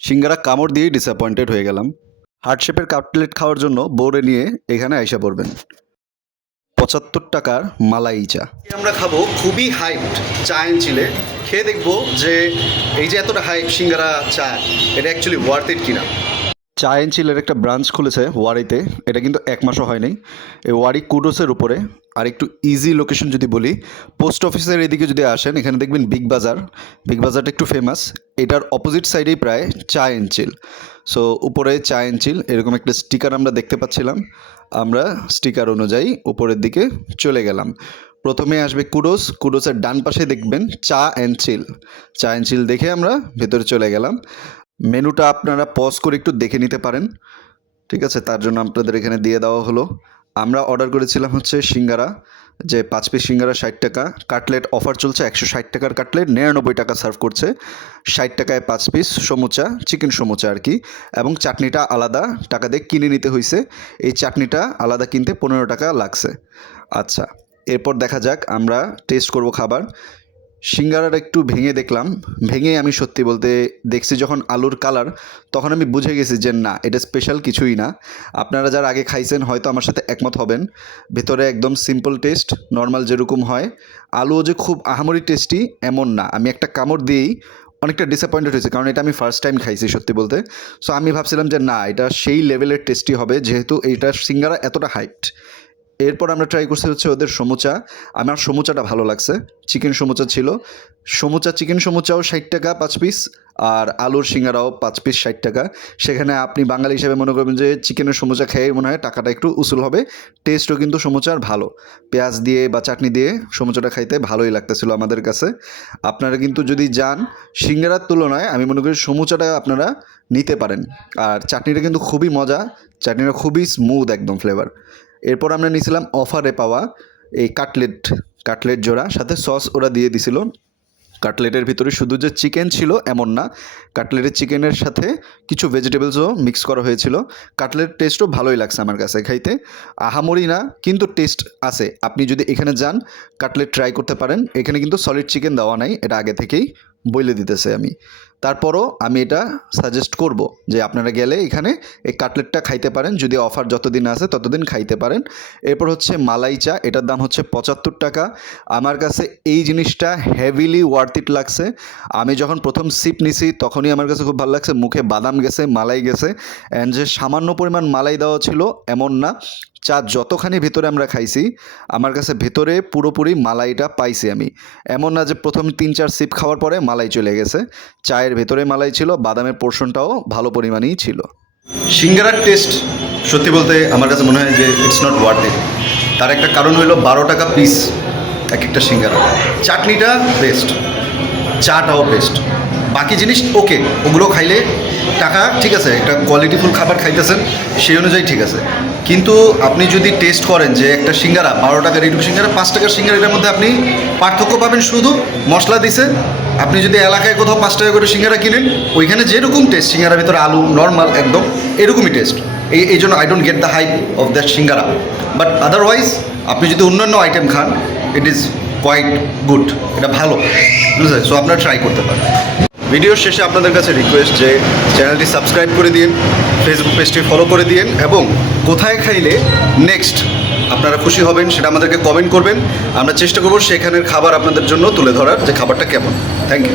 সিঙ্গারা কামড় দিয়েই ডিসঅ্যাপয়েন্টেড হয়ে গেলাম। হার্ট শেপের কাটলেট খাওয়ার জন্য বোরে নিয়ে এখানে আইসা পড়বেন। পঁচাত্তর টাকার মালাই চা। আমরা খাব খুবই হাইপড চা চিলে খেয়ে দেখব যে এই যে এতটা হাইপ সিঙ্গারা চা এটা অ্যাকচুয়ালি ওয়ার্থ ইট কিনা। চা চিলের একটা ব্রাঞ্চ খুলেছে ওয়ারিতে এটা কিন্তু এক মাসও হয়নি। এই ওয়ারি কুডোসের উপরে আর একটু ইজি লোকেশন যদি বলি পোস্ট অফিসের এদিকে যদি আসেন, এখানে দেখবেন বিগ বাজার বিগ বাজারটা একটু ফেমাস এটার অপোজিট সাইডেই প্রায় চা চিল সো উপরে চা চিল এরকম একটা স্টিকার আমরা দেখতে পাচ্ছিলাম। আমরা স্টিকার অনুযায়ী উপরের দিকে চলে গেলাম। প্রথমে আসবে কুডোস কুডোসের ডান পাশে দেখবেন চা অ্যান্ড চিল চা অ্যান্ড চিল দেখে আমরা ভেতরে চলে গেলাম। মেনুটা আপনারা পজ করে একটু দেখে নিতে পারেন। ঠিক আছে? তার জন্য আপনাদের এখানে দিয়ে দেওয়া হলো। আমরা অর্ডার করেছিলাম হচ্ছে সিঙ্গারা, যে পাঁচ পিস সিঙ্গারা ষাট টাকা। কাটলেট অফার চলছে একশো ষাট টাকার কাটলেট নিরানব্বই টাকা সার্ভ করছে। ষাট টাকায় পাঁচ পিস সমুচা চিকেন সমুচা আর কি। এবং চাটনিটা আলাদা, টাকা দিয়ে কিনে নিতে হয়েছে এই চাটনিটা আলাদা কিনতে পনেরো টাকা লাগছে। আচ্ছা এরপর দেখা যাক, আমরা টেস্ট করব খাবার। সিঙ্গারাটা একটু ভেঙে দেখলাম। ভেঙে আমি সত্যি বলতে দেখছি যখন আলুর কালার তখন আমি বুঝে গেছি যে না, এটা স্পেশাল কিছুই না। আপনারা যারা আগে খাইছেন হয়তো আমার সাথে একমত হবেন। ভেতরে একদম সিম্পল টেস্ট নর্মাল যেরকম হয়। আলুও যে খুব আহামরি টেস্টি এমন না। আমি একটা কামড় দিয়েই অনেকটা ডিসঅ্যাপয়েন্টেড হয়েছে, কারণ এটা আমি ফার্স্ট টাইম খাইছি সত্যি বলতে। সো আমি ভাবছিলাম যে না, এটা সেই লেভেলের টেস্টি হবে, যেহেতু এইটা সিঙ্গারা এতটা হাইপড এরপর আমরা ট্রাই করছি হচ্ছে ওদের সমুচা। আমার সমুচাটা ভালো লাগছে। চিকেন সমুচা ছিল। সমুচা, চিকেন সমুচাও ষাট টাকা পাঁচ পিস আর আলুর সিঙ্গারাও পাঁচ পিস ষাট টাকা। সেখানে আপনি বাঙালি হিসেবে মনে করবেন যে চিকেনের সমুচা খেয়ে মনে হয় টাকাটা একটু উসুল হবে। টেস্টও কিন্তু সমুচার ভালো। পেঁয়াজ দিয়ে বা চাটনি দিয়ে সমুচাটা খাইতে ভালোই লাগতেছিল আমাদের কাছে। আপনারা কিন্তু যদি যান সিঙ্গারার তুলনায়, আমি মনে করি সমুচাটা আপনারা নিতে পারেন। আর চাটনিটা কিন্তু খুবই মজা। চাটনিটা খুবই স্মুথ একদম ফ্লেভার এরপর আমরা নিয়েছিলাম অফারে পাওয়া এই কাটলেট কাটলেট জোড়া। সাথে সস ওরা দিয়ে দিছিল। কাটলেটের ভিতরে শুধু যে চিকেন ছিল এমন না, কাটলেটের চিকেনের সাথে কিছু ভেজিটেবলসও মিক্স করা হয়েছিল। কাটলেট টেস্টও ভালোই লাগছে আমার কাছে খাইতে। আহামরি না, কিন্তু টেস্ট আছে। আপনি যদি এখানে যান, কাটলেট ট্রাই করতে পারেন। এখানে কিন্তু সলিড চিকেন দেওয়া নাই, এটা আগে থেকেই বলে দিতেছে আমি। তারপরও আমি এটা সাজেস্ট করব যে আপনারা গেলে এখানে এই কাটলেটটা খাইতে পারেন, যদি অফার যতদিন আছে ততদিন খাইতে পারেন। এরপর হচ্ছে মালাই চা, এটার দাম হচ্ছে পঁচাত্তর টাকা। আমার কাছে এই জিনিসটা হেভিলি ওয়ার্থ ইট লাগছে। আমি যখন প্রথম সিপ নিছি, তখনই আমার কাছে খুব ভালো লাগছে। মুখে বাদাম গেছে, মালাই গেছে। অ্যান্ড যে সামান্য পরিমাণ মালাই দেওয়া ছিল, এমন না। চা যতখানি ভেতরে আমরা খাইছি, আমার কাছে ভেতরে পুরোপুরি মালাইটা পাইছি আমি। এমন না যে প্রথম তিন চার সিপ খাওয়ার পরে মালাই চলে গেছে। চায়ের ভেতরে মালাই ছিল, বাদামের পোর্শনটাও ভালো পরিমাণেই ছিল। সিঙ্গারার টেস্ট সত্যি বলতে আমার কাছে মনে হয় যে ইটস নট ওয়ার্থ ইট তার একটা কারণ হলো বারো টাকা পিস এক একটা সিঙ্গারা। চাটনিটা বেস্ট চাটাও বেস্ট বাকি জিনিস ওকে, ওগুলো খাইলে টাকা ঠিক আছে, একটা কোয়ালিটিফুল খাবার খাইতেছেন, সেই অনুযায়ী ঠিক আছে। কিন্তু আপনি যদি টেস্ট করেন যে একটা সিঙ্গারা বারো টাকার এইটুকু সিঙ্গারা, পাঁচ টাকার সিঙ্গারা এটার মধ্যে আপনি পার্থক্য পাবেন শুধু মশলা দিছে। আপনি যদি এলাকায় কোথাও পাঁচ টাকা করে সিঙ্গারা কিনেন, ওইখানে যেরকম টেস্ট সিঙ্গারার ভিতরে আলু নর্মাল একদম, এরকমই টেস্ট এই এই জন্য I don't get the hype of that singara. But otherwise আপনি যদি অন্যান্য আইটেম খান ইট ইজ কোয়াইট গুড এটা ভালো, বুঝলেন? সো আপনারা ট্রাই করতে পারেন। ভিডিওর শেষে আপনাদের কাছে রিকোয়েস্ট যে চ্যানেলটি সাবস্ক্রাইব করে দিন ফেসবুক পেজটি ফলো করে দিন এবং কোথায় খাইলে নেক্সট আপনারা খুশি হবেন সেটা আমাদেরকে কমেন্ট করবেন। আমরা চেষ্টা করব সেখানের খাবার আপনাদের জন্য তুলে ধরার যে খাবারটা কেমন। Thank you